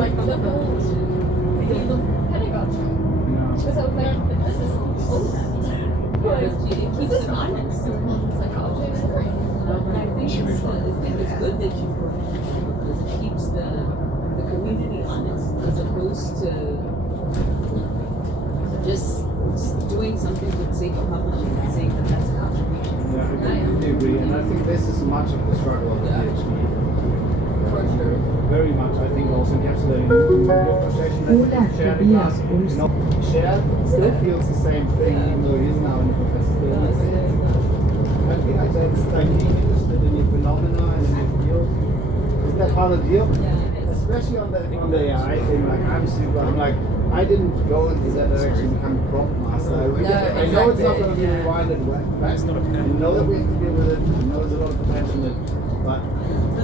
like the whole pedagogy. Because I was like, this is It keeps it honest. psychology is great. And I think it's good that you provide because it keeps the community honest as opposed to just doing something for the sake of publishing and saying that that's a contribution. Yeah, I completely agree, and I think this is much of the struggle of the PhD. For sure. Very much, I think, also encapsulating your frustration that you shared in class. You know, shared still feels the same thing, even though he is now in the professor's building. I feel like that's like being interested in your phenomena and in your field. Is that part of the deal? Especially on the AI thing, I'm like, I didn't go into that direction to become a prompt master. I know it's not going to be rewinded back. I know that we have to deal with it. I know there's a lot of potential in it. But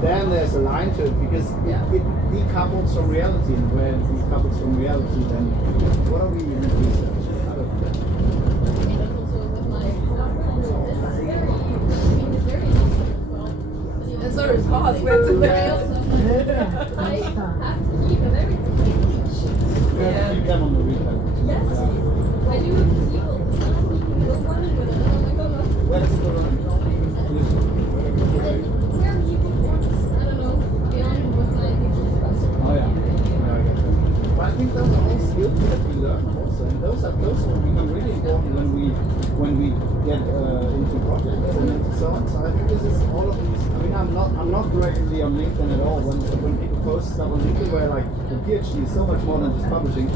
then there's a line to it because it decouples from reality. And when it decouples from reality, then what are we even researching? I don't know. It's a response with the rails. I have to keep everything. Yeah. Keep them on the replay. Yes. I do have to keep it. Running with it. I'm like, oh no. Where's the run? Where people want, I don't know, beyond what my pictures are. Oh yeah. But I think those are all skills that we learn also, and those will become really important when we get into projects and into so on. So I think this is all of these. I mean, I'm not directly on LinkedIn at all. When people post stuff on LinkedIn where like the PhD is so much more than just publishing,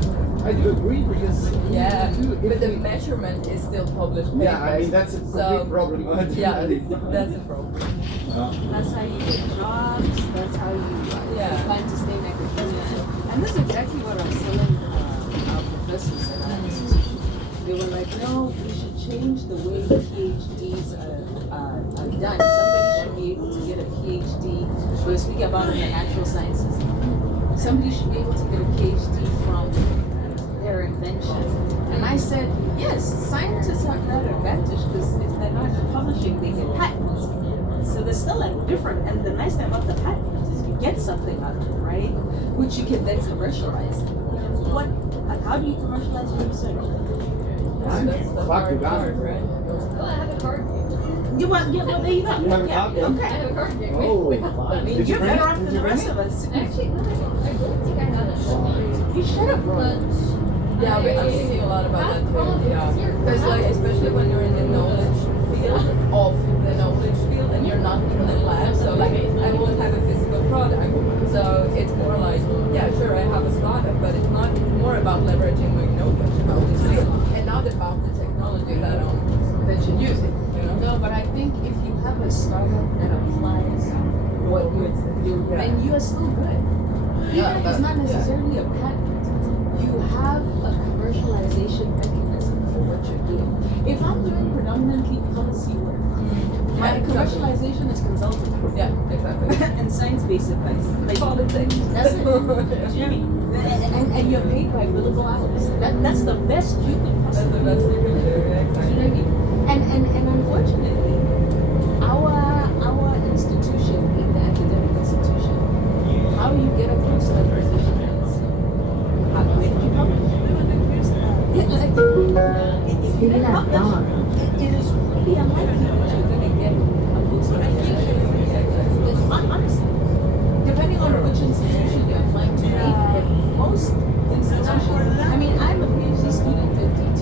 I do agree because but the measurement is still published. Yeah, I mean that's a complete problem. Yeah, that's a problem. That's how you get jobs. That's how you plan to stay in academia. And this is exactly what I was telling our professors at our institution. They were like, no, we should change the way PhDs are done. Somebody should be able to get a PhD. We'll speak about it in the natural sciences. Somebody should be able to get a PhD from their invention. And I said, yes, scientists have that advantage because if they're not publishing, they get patents. So they're still like different. And the nice thing about the patent is you get something out of it, right? Which you can then commercialize. How do you commercialize your research? That's the hard part, right? Oh, Well, I have a card game. You want, well, there you go. You have a card game? Okay. I have a card game. Oh, I mean, You're better off than the rest of us. Actually, no, I don't think I have it. You should have brought it. Yeah, but I'm thinking a lot about that too. Yeah, because like especially when you're in the knowledge field of the knowledge field and you're not in the lab, so like I won't have a physical product. So it's more like, yeah, sure, I have a startup, but it's not more about leveraging my knowledge about this field and not about the technology that should use it. You know? No, but I think if you have a startup that applies what you do, then you are still good. Even if it's not necessarily a patent, you have a commercialization mechanism for what you're doing. If I'm doing predominantly policy work, my commercialization is consulting. Yeah, exactly. And science-based advice. Like Politics. That's it. Jimmy. And you're paid by billable hours. That's the best you can That's possibly the best you can do. You know Exactly. what I mean? And unfortunately, our institution, being the academic institution, how you get across that position is where did you publish? It is really unlikely that you're going to get a book certification. Honestly, depending on which institution you're applying to, but most institutions, I mean, I'm a PhD student at DT,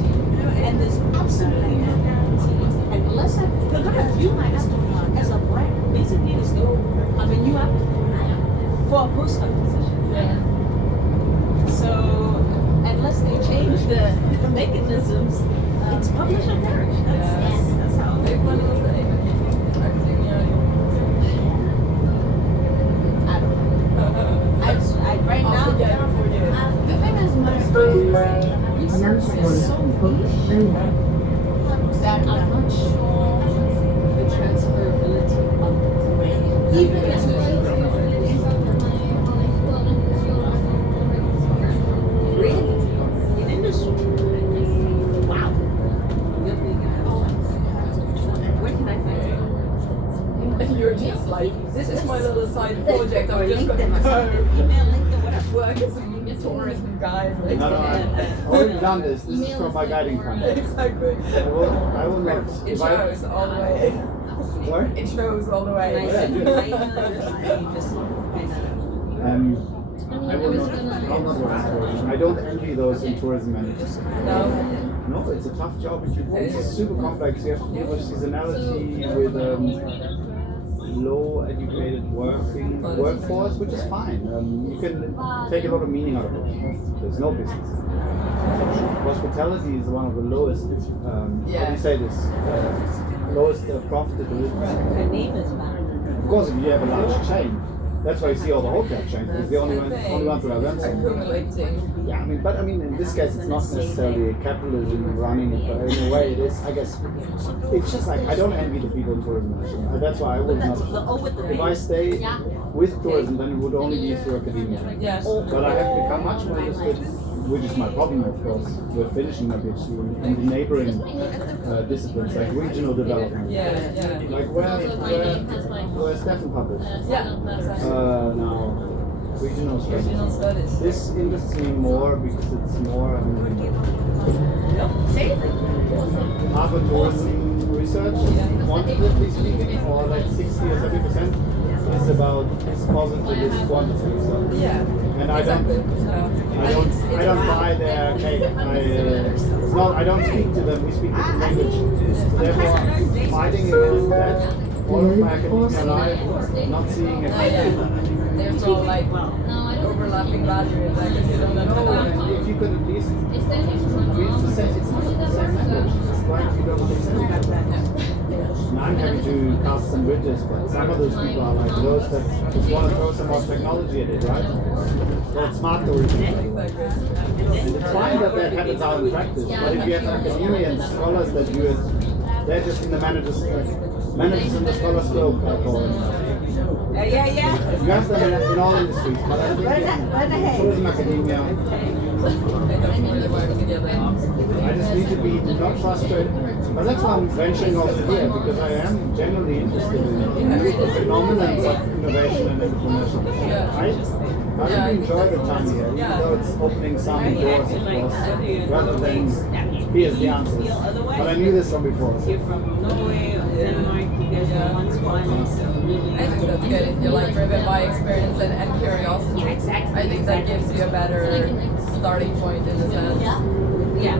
and there's absolutely no guarantees. Unless I look at you, my application as a brand, basically there's no, I'm a new applicant for a postdoc position. So, unless they change the mechanisms, it's publish or perish. That's how Big one was the name. I don't know. I right now, the thing is, my research is so niche that I'm not sure the transferability of it. Even really in industry. Wow. Where can I find it? And you're just like, this is my little side project. I'm just LinkedIn, gonna go. email LinkedIn, whatever. work as a tourism guide. Like, No, I've already done this. This is from my guiding company. Exactly. I will not. It shows all the way. Sorry? It shows all the way. Yeah, dude. I will not. I'll not work for it. I don't envy those in tourism managers. No. No, it's a tough job. It's super complex. You have to deal with seasonality, with low educated workforce, which is fine. You can take a lot of meaning out of it. There's no business. Hospitality is one of the lowest. How do you say this? Lowest profitability. Her name is Of course, if you have a large chain, that's why you see all the hotel chains. It's the only ones that are renting. Accumulating. Yeah, but in this case, it's not necessarily capitalism running it, but in a way, it is. I guess it's just like I don't envy the people in tourism. That's why I would not. If I stay with tourism, then it would only be through academia. Yes. But I have become much more interested, which is my problem, of course, with finishing my PhD in the neighboring disciplines like regional development. Yeah. Like where Stefan published. Yeah. Now. Regional studies. This interests me more because it's more Harvard tourism research, quantitatively speaking, or like 60 or 70% is about expositive, is quantitative. So. Yeah. And I don't buy their cake. I don't speak to them. We speak different language. Therefore, fighting against that. All of my academia life, not seeing it. There's no like overlapping boundaries. Like if you don't know if you could at least, it's the same. It's not the same language. It's like you don't understand. And I'm happy to cast some bridges, but some of those people are like those that just want to throw some more technology at it, right? So it's smart tourism. And it's fine that their habits are in practice, but if you have academia and scholars that do it, they're just in the managers in the scholar scope, I call it. Yeah. You have them in all industries, but I think in tourism academia, I just need to be not frustrated. But that's why I'm venturing also here, because I am genuinely interested in the phenomenon of innovation and entrepreneurship. I really enjoy the time here, even though it's opening some doors, of course, rather than here's the answers. But I knew this from before. You're from Norway or Denmark, you guys are one squad, so really. I think that's good if you're like driven by experience and curiosity. Exactly. I think that gives you a better starting point in a sense. Yeah.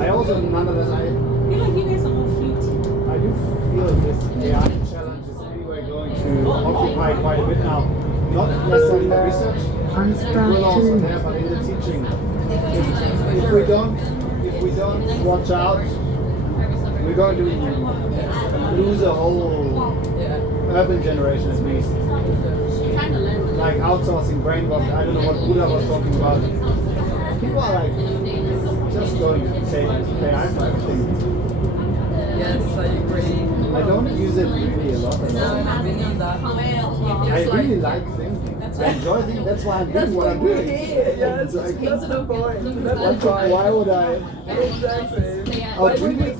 I also, nonetheless, I You guys are more fleet. do feel this AI challenge is anyway going to occupy quite a bit now. Not necessarily the research, it will also there, but in the teaching. If we don't watch out, we're going to lose a whole urban generation at least. Like outsourcing brain work. I don't know what Buddha was talking about. People are like just going to say AI for everything. Yes, I agree. I don't use it really a lot. No, not really that. I really like thinking. I enjoy thinking. That's why I'm doing what I'm doing. Yes, Like, that's the point. That's the point. why would I? Exactly. I would really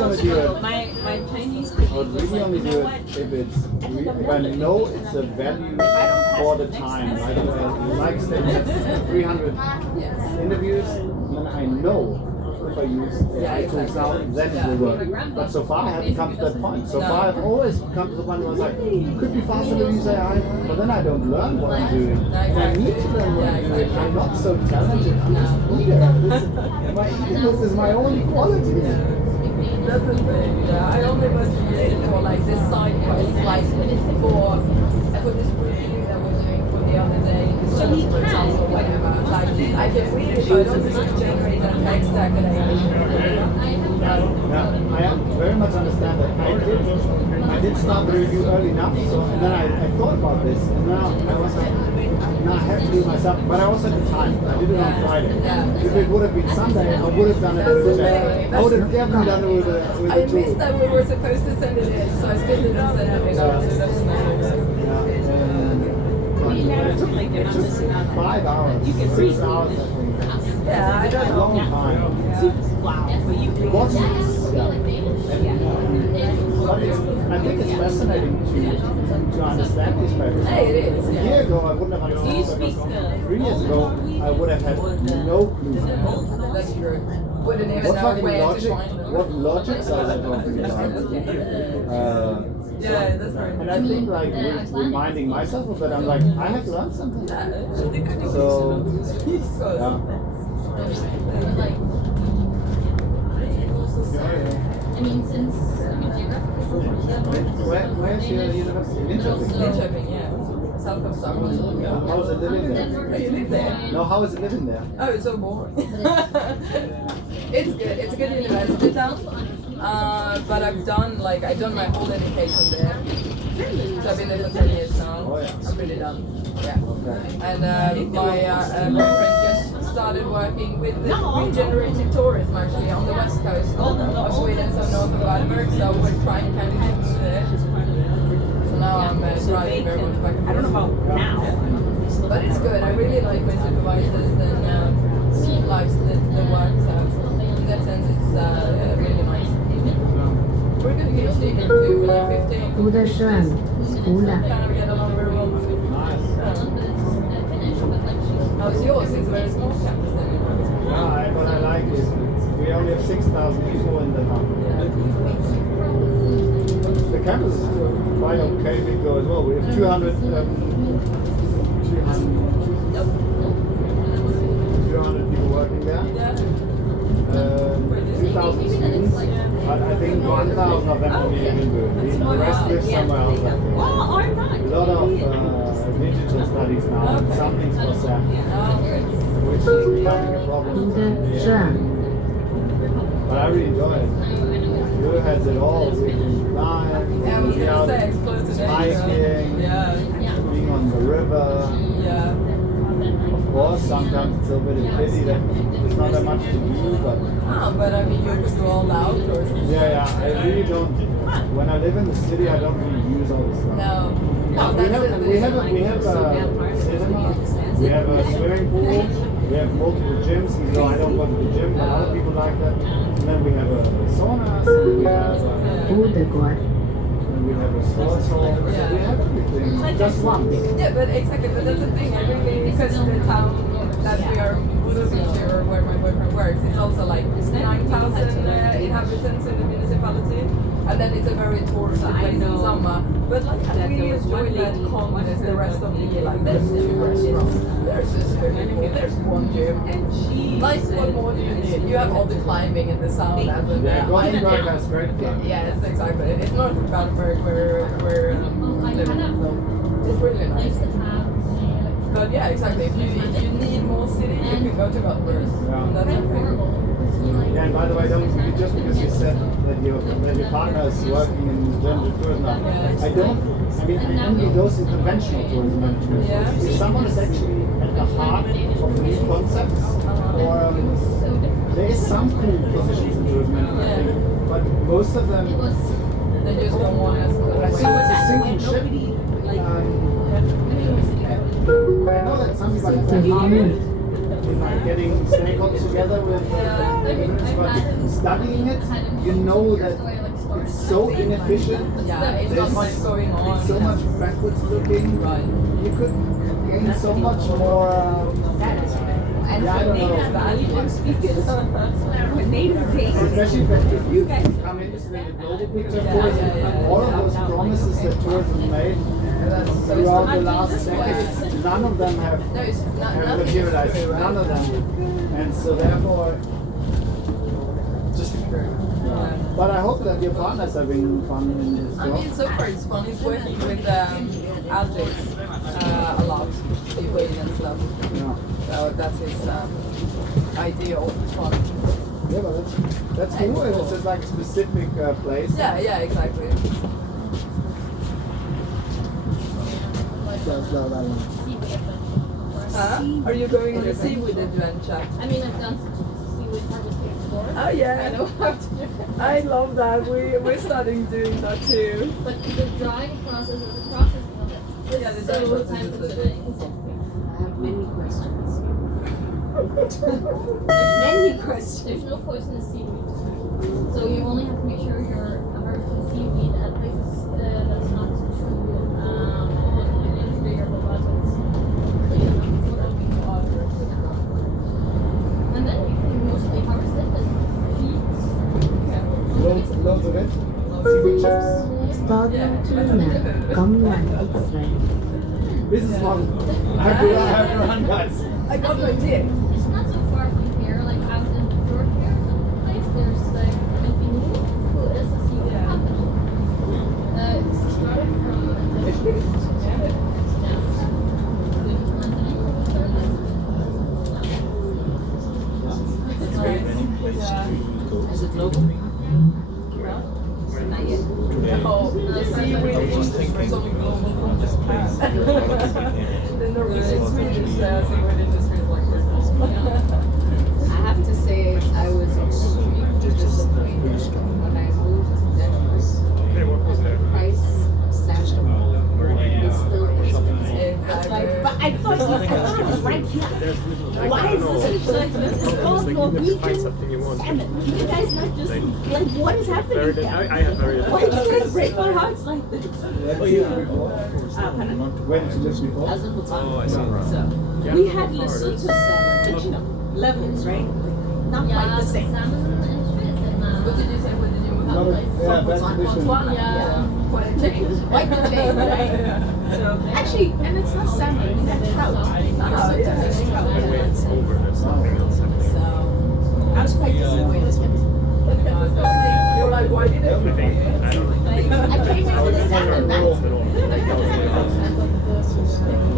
want to do it. My Chinese I would really only do it if I know it's a value for the time. Like saying 300 interviews, then I know if I use AI tools now, then it will work. But so far I haven't come to that point. So far I've always come to the point where I was like, could be faster to use AI, but then I don't learn what I'm doing. And I need to learn what I'm doing. I'm not so talented. I'm just eager. My eagerness is my only quality. That's the thing, yeah. I only was using it for like this side quest, like for this review that we're doing for the other day. So for example, whatever. Like I can read it, but I don't just generate that text that could I very much understand that. I did start the review early enough, so and then I thought about this, and now I was like, now I have to do it myself. But I also had the time. I did it on Friday. If it would have been Sunday, I would have done it with the check. I would have definitely done it with the tool. I missed that we were supposed to send it in, so I still didn't send it in. It took 5 hours, 6 hours, I think. Yeah, I don't A know. long time. Wow. But you It wasn't. Yeah. But I think it's fascinating to understand these papers. Hey, it is. A year ago, I wouldn't have understood them. 3 years ago, I would have had no clue. That's true. Wouldn't even What know fucking where logic? to find them. What logics are they talking about? Yeah, that's right. And I think like reminding myself of it, I'm like, I have learned something. So, yeah. I mean, since Where's your university? Linköping? Linköping, yeah. South of Stockholm. How is it living there? Oh, you live there? No, how is it living there? Oh, it's so boring. It's good. It's a good university town. But I've done my whole education there. So I've been there for 10 years now. Oh, yeah. I'm really done. Yeah. Okay. And my boyfriend just started working with the regenerative tourism actually on the west coast of Sweden, so north of Bodø. So we're trying kind of to move there. So now I'm driving very much back and forth. I don't know about now. But it's good. I really like my supervisors and she likes the work. So in that sense, it's really nice. We're going to get into when you're 15. Bodøsjøen skole. Kind of get along very well. Nice. How's yours? It's a very small campus then. Yeah, what I like is we only have 6,000 people in the town. The campus is quite okay big though as well. We have 200 people working there. 2,000 students. But I think 1,000 of them only live in Bodø. The rest live somewhere else. I think. A lot of digital studies now. Some things for SAP, which is becoming a problem. Bodøsjøen. But I really enjoy it. Bodø has it all. We can climb, Yeah, I was be going to out say explore today. hiking, Yeah. being on the river. Yeah. Of course, sometimes it's a bit of pity that there's not that much to do, but But I mean, you could do all the outdoors. yeah, I really don't. When I live in the city, I don't really use all this stuff. No. No, We that's have a cinema, we have a swimming pool, we have multiple gyms, even though I don't go to the gym, but other people like that. And then we have a sauna, and we have Bodøgård. we have a sports hall, we have everything. Just one. Yeah, but exactly, but that's the thing. I really, because the town that we are moving to, or where my boyfriend works, it's also like 9,000 inhabitants in the municipality, and then it's a very touristy place in summer. But like, I really enjoy that calmness the rest of the year. Like, there's 2 restaurants, there's a swimming pool, there's 1 gym, and like, what more do you need? You have all the climbing and the sauna and the Yeah, Gothenburg has great fun. Yes, exactly. It's not Gothenburg where we're living, so it's really nice. But yeah, exactly. If you need more city, you can go to Gothenburg. Yeah. That's okay. Yeah, and by the way, just because you said that your partner is working in German tourism, I mean, I envy those in conventional tourism management. Yeah. If someone is actually at the heart of new concepts, or there is some cool positions in tourism management, I think, but most of them, They just don't want us to I think it's a sinking ship. I know that some people are getting stakeholders together with but studying it, you know that it's so inefficient. Yeah, it's not much going on. It's so much backwards looking. Right. You could gain so much more. And Yeah, I don't know. valuable speakers. Especially if you come into the global picture of tourism, all of those promises that tourism made throughout the last decades, none of them have materialized. None of them. And so therefore, just but I hope that your partner's having fun in his I job. mean, so far it's fun. He's working with athletes a lot, weighing and stuff. Yeah. So that's his idea of fun. Yeah, but that's cool. It's just like a specific place. Yeah, exactly. Huh? Are you going on a seaweed adventure? I mean, I've done seaweed harvesting before. Oh yeah, I know how to do it. I love that. We're starting doing that too. But the drying process or the processing of it is Yeah, the so drying process time is consuming. I have many questions. There's no poisonous seaweed. So you only have to make sure you're harvesting seaweed Stadiontunet, gamle riksvei. This is one. I have to run, guys. I got my tip. It's not so far from here, like out in York here, place there's like Camping who is a sea capital. It's started from Is it local? Not yet. Oh, the seaweed industry is only global from Japan. The Norwegian Swedish seaweed industry is like this. I have to say, I was extremely disappointed when I moved to Denmark. The price stacked is still expensive. But I thought it was right here. Why is this? It's called Norwegian salmon. You guys not just like what is happening here? I have very. Why do you guys break my hearts like this? When did you just before? Oh, I see. So, We had Lesotho salmon, but you know, levels, right? Not quite the same. What did you say? What did you Yeah, best condition. Botswana? Yeah. Quite a change. Quite the change, right? So, actually, and it's not salmon, we had trout. Oh, yeah. When it's over, there's something else happening. so I was quite disappointed. You're like, why did I it? think, I don't know. I came here for the salmon, man.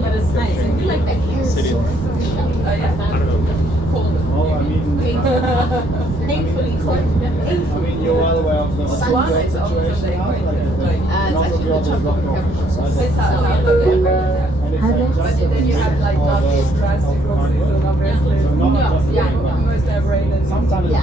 But it's nice. I feel like the hair is so fresh out. Yeah. I don't know. Oh, I mean, Painfully cold. I mean, you're well aware of the Sunlight situation now, like it's actually the tropical temperature. It's not and it's Have like it. but then you have like not these drastic obstacle, obviously.